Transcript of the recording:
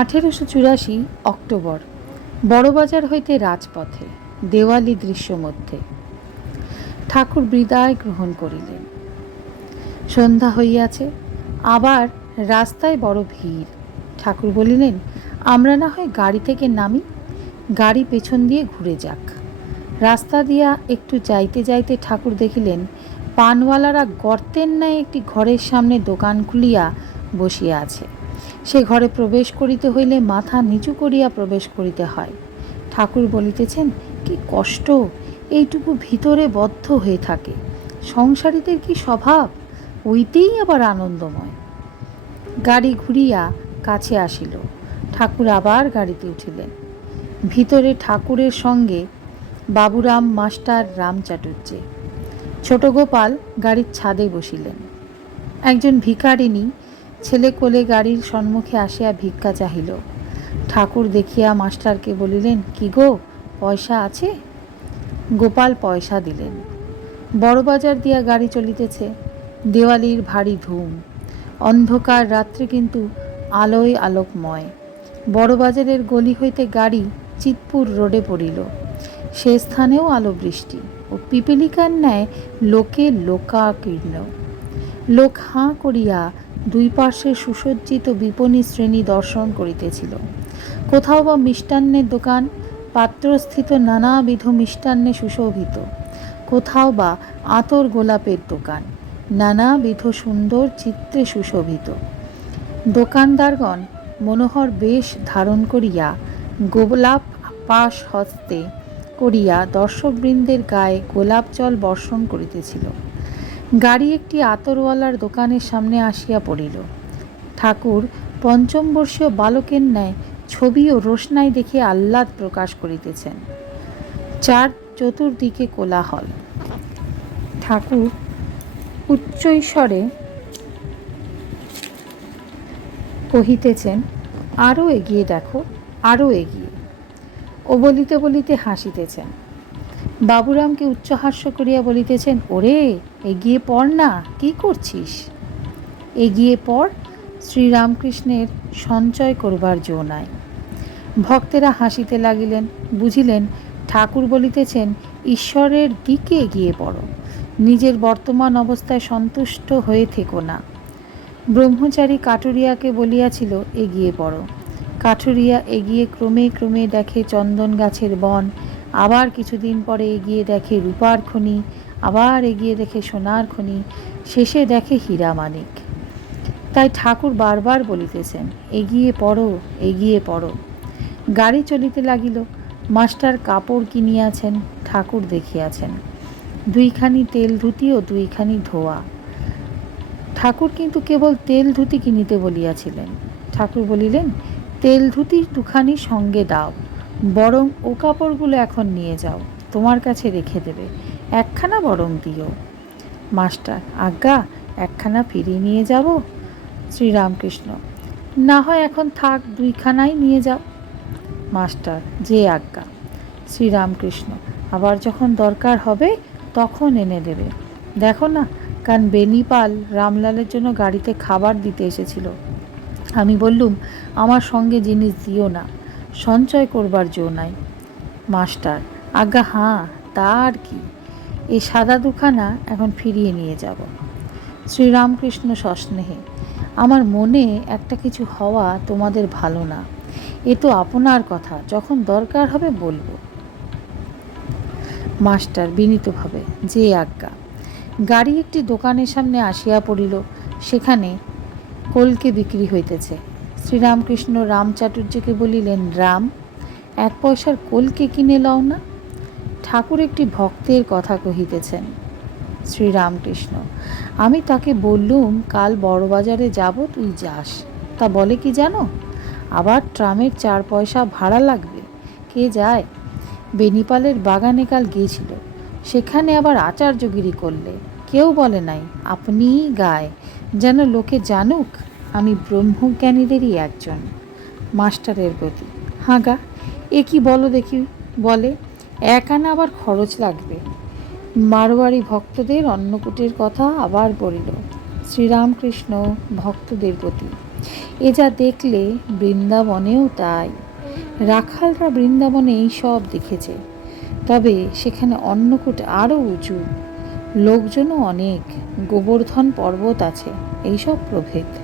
আঠেরোশো চুরাশি অক্টোবর, বড়বাজার হইতে রাজপথে, দেওয়ালি দৃশ্য মধ্যে। ঠাকুর বিদায় গ্রহণ করিলেন। সন্ধ্যা হইয়াছে, আবার রাস্তায় বড় ভিড়। ঠাকুর বলিলেন, আমরা না হয় গাড়ি থেকে নামি, গাড়ি পেছন দিয়ে ঘুরে যাক। রাস্তা দিয়া একটু যাইতে যাইতে ঠাকুর দেখিলেন, পানওয়ালারা গর্তের ন্যায় একটি ঘরের সামনে দোকান খুলিয়া বসিয়া আছে। সে ঘরে প্রবেশ করিতে হইলে মাথা নিচু করিয়া প্রবেশ করিতে হয়। ঠাকুর বলিতেছেন, কি কষ্ট! এইটুকু ভিতরে বদ্ধ হয়ে থাকে। সংসারীদের কি স্বভাব? ওইতেই আবার আনন্দময়। গাড়ি ঘুরিয়া কাছে আসিল। ঠাকুর আবার গাড়িতে উঠিলেন। ভিতরে ঠাকুরের সঙ্গে বাবুরাম মাস্টার রাম চাটুর্যে ছোট গোপাল গাড়ির ছাদে বসিলেন। একজন ভিখারিনী ছেলে কোলে গাড়ির সম্মুখে আসিয়া ভিক্ষা চাহিল। ঠাকুর দেখিয়া মাস্টারকে বলিলেন, কি গো, পয়সা আছে? গোপাল পয়সা দিলেন। বড়বাজার দিয়া গাড়ি চলিতেছে, দেওয়ালির ভারী ধুম। অন্ধকার রাত্রে কিন্তু আলোয় আলোকময়। বড়বাজারের গলি হইতে গাড়ি চিতপুর রোডে পড়িল। সে স্থানেও আলো বৃষ্টি ও পিপিলিকার ন্যায় লোকে লোকা লোকাকীর্ণ। লোক হাঁ করিয়া দুই পার্শ্বে সুসজ্জিত বিপণী শ্রেণি দর্শন করিতেছিল। কোথাও বা মিষ্টান্নের দোকান, পাত্রস্থিত নানাবিধ মিষ্টান্নে সুশোভিত। কোথাও বা আতর গোলাপের দোকান, নানাবিধ সুন্দর চিত্রে সুশোভিত। দোকানদারগণ মনোহর বেশ ধারণ করিয়া গোলাপ পাশ হস্তে করিয়া দর্শকবৃন্দের গায়ে গোলাপ জল বর্ষণ করিতেছিল। গাড়ি একটি আতরওয়ালার দোকানের সামনে আসিয়া পড়িল। ঠাকুর পঞ্চম বর্ষীয় বালকের ন্যায় ছবি ও রোশনাই দেখে আহ্লাদ প্রকাশ করিতেছেন। চার চতুর্দিকে কোলাহল। ঠাকুর উচ্চৈস্বরে কহিতেছেন আরও এগিয়ে দেখো আরও এগিয়ে। ও বলিতে বলিতে হাসিতেছেন। বাবুরামকে উচ্চহাস্য করিয়া বলিতেছেন, ওরে, এগিয়ে পড় না, কি করছিস? এগিয়ে পড়, শ্রীরামকৃষ্ণের সঞ্চয় করবার জো নাই। ভক্তেরা হাসিতে লাগিলেন, বুঝিলেন, ঠাকুর বলিতেছেন, ঈশ্বরের দিকে এগিয়ে পড়ো, নিজের বর্তমান অবস্থায় সন্তুষ্ট হয়ে থেকো না। ব্রহ্মচারী কাটুরিয়াকে বলিয়াছিল, এগিয়ে পড়ো। কাঠুরিয়া এগিয়ে ক্রমে ক্রমে দেখে চন্দন গাছের বন আবার কিছুদিন পরে এগিয়ে দেখে রূপার খনি, আবার এগিয়ে দেখে সোনার খনি, শেষে দেখে হীরা মানিক। তাই ঠাকুর বারবার বলিতেছেন, এগিয়ে পড়ো এগিয়ে পড়ো। গাড়ি চলিতে লাগিল, মাস্টার কাপড় কিনিয়াছেন, ঠাকুর দেখিয়াছেন। দুইখানি তেল ধুতি ও দুইখানি ধোয়া। ঠাকুর কিন্তু কেবল তেল ধুতি কিনিতে বলিয়াছিলেন। ঠাকুর বলিলেন, তেল ধুতি দুখানি সঙ্গে দাও। বরং ও কাপড়গুলো এখন নিয়ে যাও, তোমার কাছে রেখে দেবে। একখানা বরং দিও। মাস্টার, আজ্ঞা, একখানা ফিরিয়ে নিয়ে যাব? শ্রীরামকৃষ্ণ, না হয় এখন থাক দুইখানাই নিয়ে যাও। মাস্টার, যে আজ্ঞা। শ্রীরামকৃষ্ণ, আবার যখন দরকার হবে তখন এনে দেবে। দেখো না কারণ বেনিপাল রামলালের জন্য গাড়িতে খাবার দিতে এসেছিল। আমি বললুম, আমার সঙ্গে জিনিস দিও না। সঞ্চয় করবার জো নাই। মাস্টার, আজ্ঞা, হাঁ তা আর কি? এই সাদা দুখানা এখন ফিরিয়ে নিয়ে যাব। শ্রীরামকৃষ্ণ সস্নেহে, আমার মনে একটা কিছু হওয়া তোমাদের ভালো না। এ তো আপনার কথা, যখন দরকার হবে বলব। মাস্টার, বিনীতভাবে, যে আজ্ঞা। গাড়ি একটি দোকানের সামনে আসিয়া পড়িল, সেখানে কলকে বিক্রি হইতেছে। শ্রীরামকৃষ্ণ রাম চাটুর্যকে বলিলেন, রাম, এক পয়সার কলকে কিনে লও না। ঠাকুর একটি ভক্তের কথা কহিতেছেন। শ্রীরামকৃষ্ণ, আমি তাকে বললুম, কাল বড়বাজারে যাব, তুই যাস। তা বলে কি জানো? আবার ট্রামের চার পয়সা ভাড়া লাগবে। কে যায়? বেনিপালের বাগানে কাল গিয়েছিল। সেখানে আবার আচার্যগিরি করলে। কেউ বলে নাই, আপনিই গায়। যেন লোকে জানুক আমি ব্রহ্মজ্ঞানীদেরই একজন, মাস্টারের গতি। হাঁগা এ কি বলো দেখি? বলে, এক আনা আবার খরচ লাগবে? মারোয়ারি ভক্তদের অন্নকূটের কথা আবার পড়িল শ্রীরামকৃষ্ণ ভক্তদের প্রতি। এ যা দেখলে বৃন্দাবনেও তাই। রাখালরা বৃন্দাবনে এই সব দেখেছে। তবে সেখানে অন্নকূট আরও উঁচু। লোকজনও অনেক। গোবর্ধন পর্বত আছে। এইসব প্রভেদ।